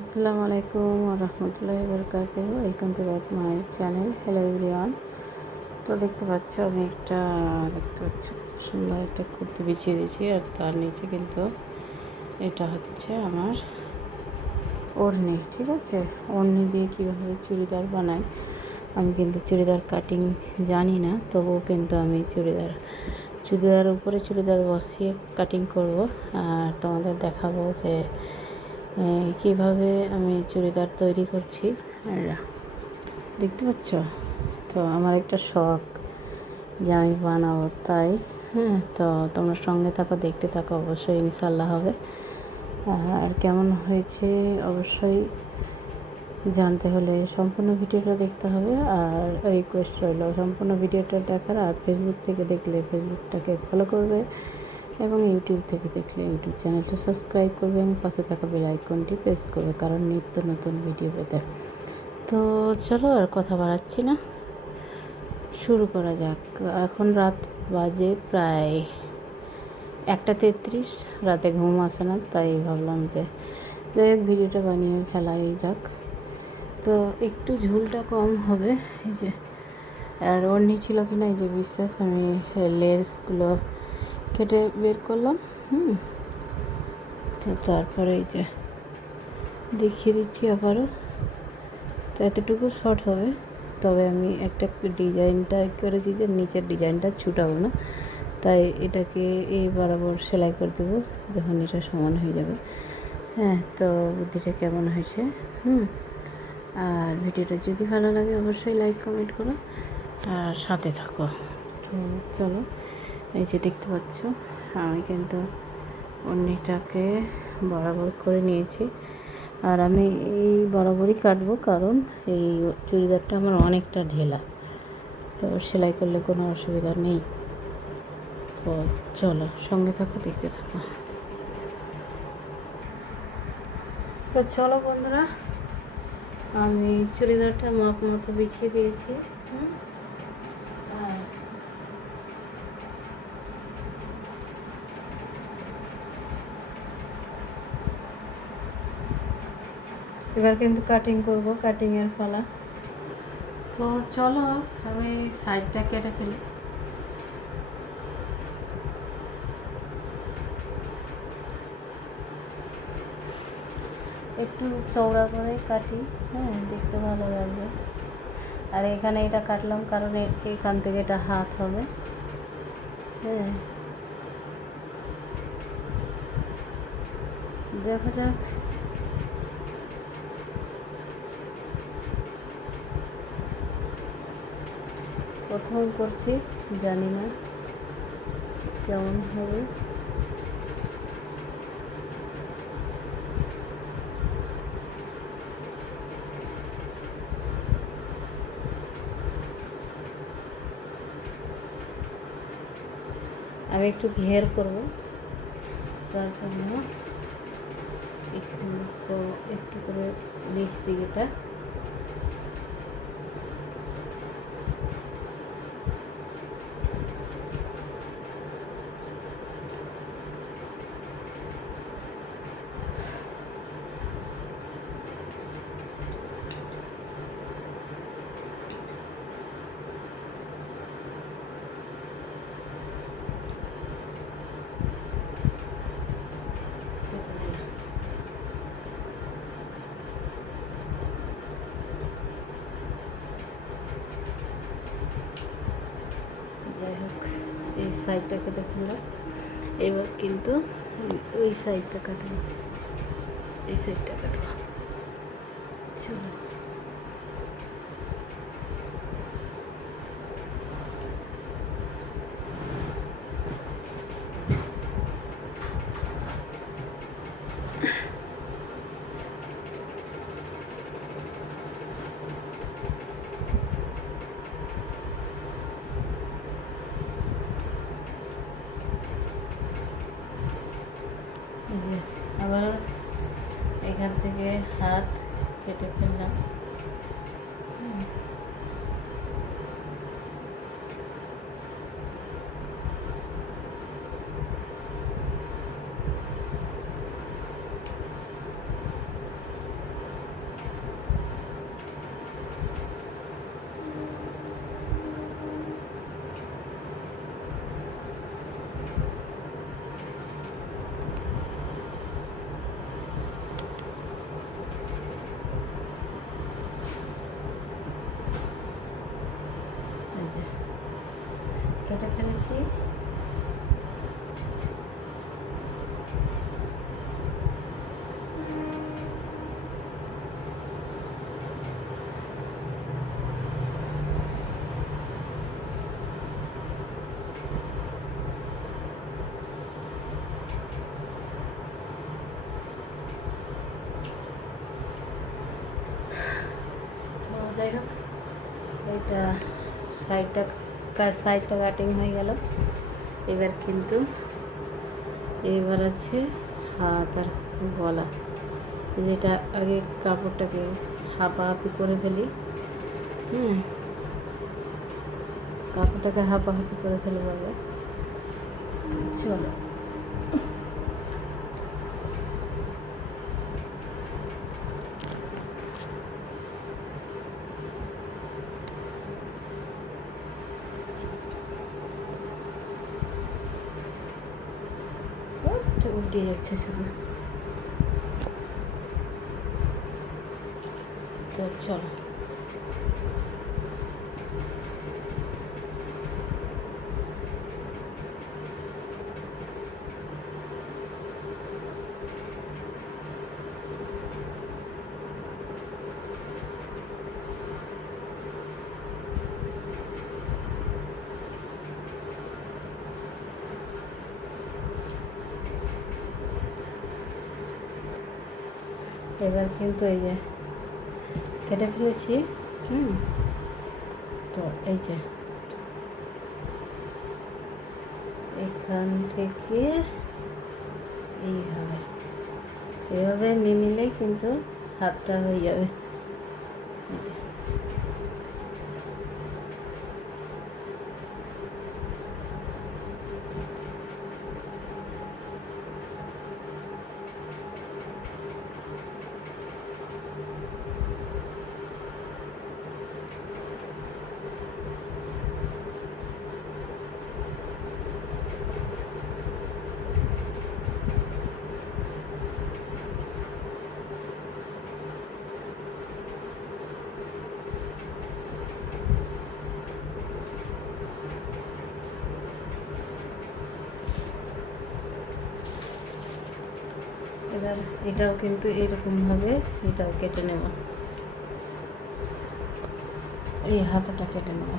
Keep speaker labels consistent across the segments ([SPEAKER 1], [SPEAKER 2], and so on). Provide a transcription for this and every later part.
[SPEAKER 1] আসসালামু আলাইকুম রহমতুল্লাহ বরকাত welcome to back my channel hello everyone তো দেখতে পাচ্ছ, আমি একটা, দেখতে পাচ্ছ, সুন্দর একটা কুর্তি বিছিয়ে দিয়েছি, আর তার নিচে কিন্তু এটা হচ্ছে আমার ওড়নি, ঠিক আছে? ওড়নি দিয়ে কীভাবে চুড়িদার বানাই, আমি কিন্তু চুড়িদার কাটিং জানি না, তবুও কিন্তু আমি চুড়িদার চুড়িদার উপরে চুড়িদার বসিয়ে কাটিং করব। আর তোমাদের দেখাবো যে কীভাবে আমি চুড়িদার তৈরি করছি? আর দেখতে পাচ্ছ? তো আমার একটা শখ যে আমি বানাবো, তাই? হ্যাঁ তো তোমরা সঙ্গে থাকো, দেখতে থাকো, অবশ্যই ইনশাল্লাহ হবে। আর কেমন হয়েছে অবশ্যই জানতে হলে সম্পূর্ণ ভিডিওটা দেখতে হবে। আর রিকোয়েস্ট রইল, সম্পূর্ণ ভিডিওটা দেখার, আর ফেসবুক থেকে দেখলে ফেসবুকটাকে ফলো করবে। এবং ইউটিউব থেকে দেখলে ইউটিউব চ্যানেলটা সাবস্ক্রাইব করবে এবং পাশে থাকা বেল আইকনটি প্রেস করবে কারণ নিত্য নতুন ভিডিও পেতে। তো চলো আর কথা বাড়াচ্ছি না। শুরু করা যাক। এখন রাত বাজে প্রায় একটা তেত্রিশ। রাতে ঘুম আসে না, তাই ভাবলাম যে যাই হোক ভিডিওটা বানিয়ে ফেলাই যাক। তো একটু ঝুলটা কম হবে, এই যে। আর ওর ছিল কি না এই যে বিশ্বাস, আমি লেসগুলো কেটে বের করলাম, হুম। তারপরে এই যে দেখিয়ে দিচ্ছি আবারও। তো এতটুকু শর্ট হবে, তবে আমি একটা ডিজাইনটা করেছি যে নিচের ডিজাইনটা ছুটাবো না। তাই এটাকে এই বরাবর সেলাই করে দেবো, যখন এটা সমান হয়ে যাবে। হ্যাঁ তো বুদ্ধিটা কেমন হয়েছে? হুম। আর ভিডিওটা যদি ভালো লাগে, অবশ্যই লাইক কমেন্ট করো। আর সাথে থাকো। তো চলো। এই যে দেখতে পাচ্ছ, আমি কিন্তু অন্যটাকে বরাবর করে নিয়েছি। আর আমি এই বরাবরই কাটবো কারণ এই চুড়িদারটা আমার অনেকটা ঢেলা। তো সেলাই করলে কোনো অসুবিধা নেই। তো চলো, সঙ্গে থাকো, দেখতে থাকো। তো চলো বন্ধুরা, আমি চুড়িদারটা মাপ মতো বিছিয়ে দিয়েছি, হুম? এবার কিন্তু কাটিং করব কাটিংয়ের ফলা তো চলো আমি সাইডটা কেটে ফেলি। একটু চওড়া করে কাটি হ্যাঁ দেখতে ভালো লাগবে। আর এখানে এটা কাটলাম কারণ এখান থেকে এটা হাত হবে। হ্যাঁ। দেখা যাক। প্রথম করছি জানি না। কেমন হবে? আমি একটু ঘের করব। তার জন্য একটু একটু করে নিচ দিকেটা এই সাইডটা কেটে ফেললাম এবার কিন্তু ওই সাইডটা কাটবো। এই সাইডটা কাটবো। চলো যে আবার এখান থেকে হাত কেটে ফেললাম কেটে ফেলেছি তো যাই হোক এটা সাইডটা সাইডটা কাটিং হয়ে গেল। এবার কিন্তু এবার আছে হাত আর গলা। যেটা আগে কাপড়টাকে হাঁপাহাপি করে ফেলি। হুম। কাপড়টাকে হাঁপাহাপি করে ফেলব আগে চলো। উল্টে যাচ্ছে শুধু। তো চলো। এবার কিন্তু এই যে কেটে ফেলেছি, হুম? তো এই যে এখান থেকে এইভাবে এভাবে নিয়ে নিলে কিন্তু হাতটা হয়ে যাবে এই যে এবার এটাও কিন্তু এরকমভাবে এটাও কেটে নেব। এই হাতাটা কেটে নেব।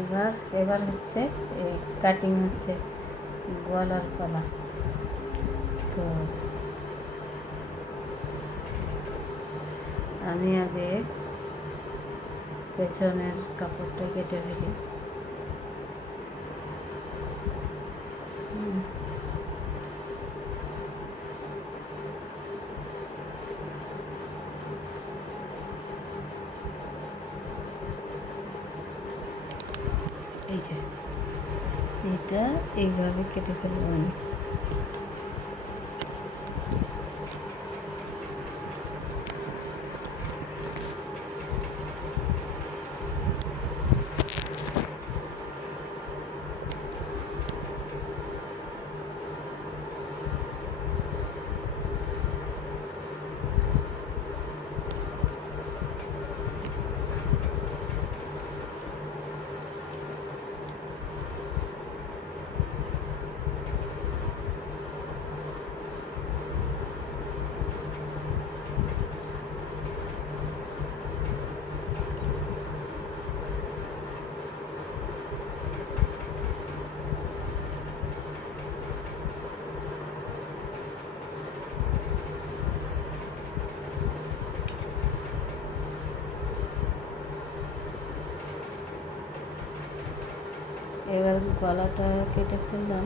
[SPEAKER 1] এবার এবার হচ্ছে এই কাটিং হচ্ছে গলার গলা তো আমি আগে পেছনের কাপড়টা কেটে ফেলি। এইভাবে কেটে ফেলব। আমি এবার গলাটা কেটে ফেললাম।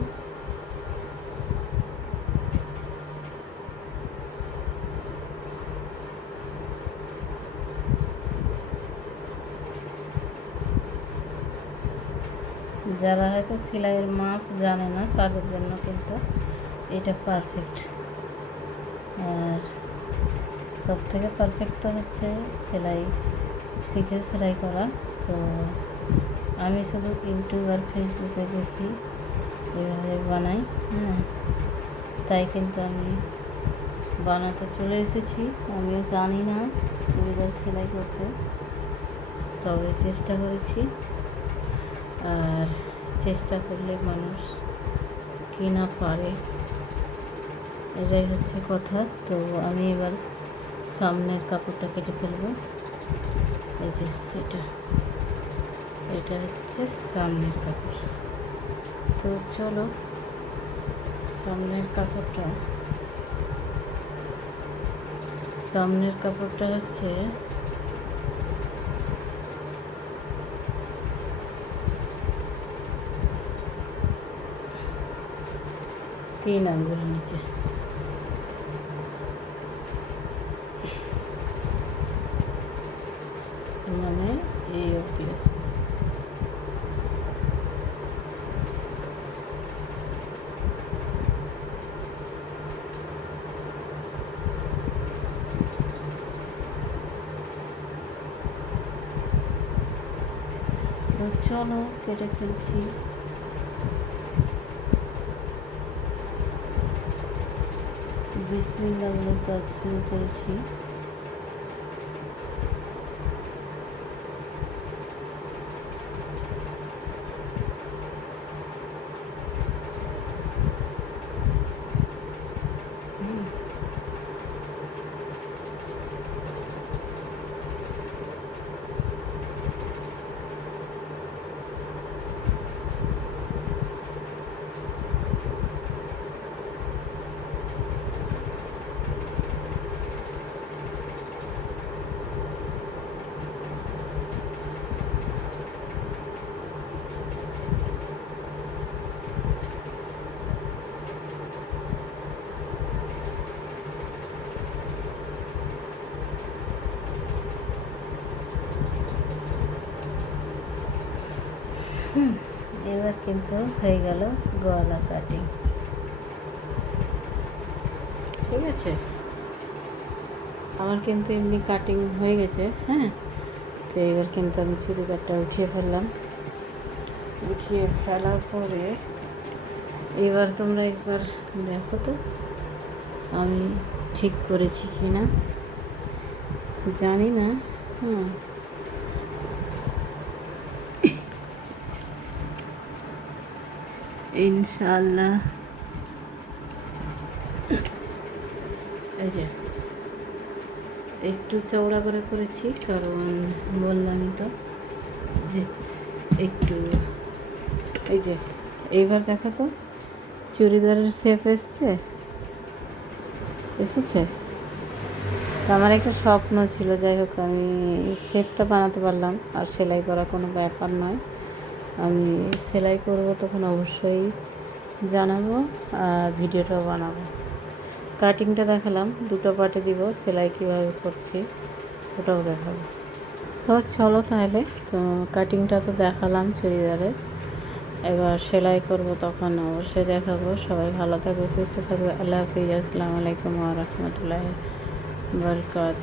[SPEAKER 1] যারা হয়তো সেলাইয়ের মাপ জানে না, তাদের জন্য কিন্তু এটা পারফেক্ট আর সব থেকে পারফেক্ট তো হচ্ছে সেলাই, শিখে সেলাই করা। তো আমি শুধু ইউটিউব আর ফেসবুকে দেখি এভাবে বানাই হ্যাঁ? তাই কিন্তু আমি বানাতে চলে এসেছি। আমিও জানি না চুড়িদার সেলাই করতে, তবে চেষ্টা করেছি। আর চেষ্টা করলে মানুষ কি না পারে। এটাই হচ্ছে কথা। তো আমি এবার সামনের কাপড়টা কেটে ফেলব। এই যে এটা। এটা হচ্ছে সামনের কাপড়। তো চলো, সামনের কাপড়টা সামনের কাপড়টা হচ্ছে তিন আঙ্গুল নিচে। মানে এই অবধি আছে তো চলো কেটে ফেলছি। বিসমিল্লা বলে কাজ করেছি এবার কিন্তু হয়ে গেল গলা কাটিং। ঠিক আছে। আমার কিন্তু এমনি কাটিং হয়ে গেছে হ্যাঁ? তো এবার কিন্তু আমি চুড়িদারটা উঠিয়ে ফেললাম। উঠিয়ে ফেলার পরে এবার তোমরা একবার দেখো তো, আমি ঠিক করেছি কি না জানি না হ্যাঁ? ইনশাল্লাহ এই যে, একটু চওড়া করে করেছি, কারণ বললামই তো, যে একটু, এই যে, এইবার দেখো তো, চুড়িদারের শেপ এসছে, এসেছে? আমার একটা স্বপ্ন ছিল, যাই হোক, আমি শেপটা বানাতে পারলাম, আর সেলাই করা কোনো ব্যাপার নয়। আমি সেলাই করব তখন অবশ্যই জানাব আর ভিডিওটাও বানাবো। কাটিংটা দেখালাম, দুটো পার্টে দিব, সেলাই কীভাবে করছি ওটাও দেখাবো। তো চলো তাহলে, তো কাটিংটা তো দেখালাম চুড়িদারে। এবার সেলাই করব তখন অবশ্যই দেখাবো। সবাই ভালো থাকবে সুস্থ থাকবে আল্লাহ হাফিজ। আসসালামু আলাইকুম রহমতুল্লাহ বরকাত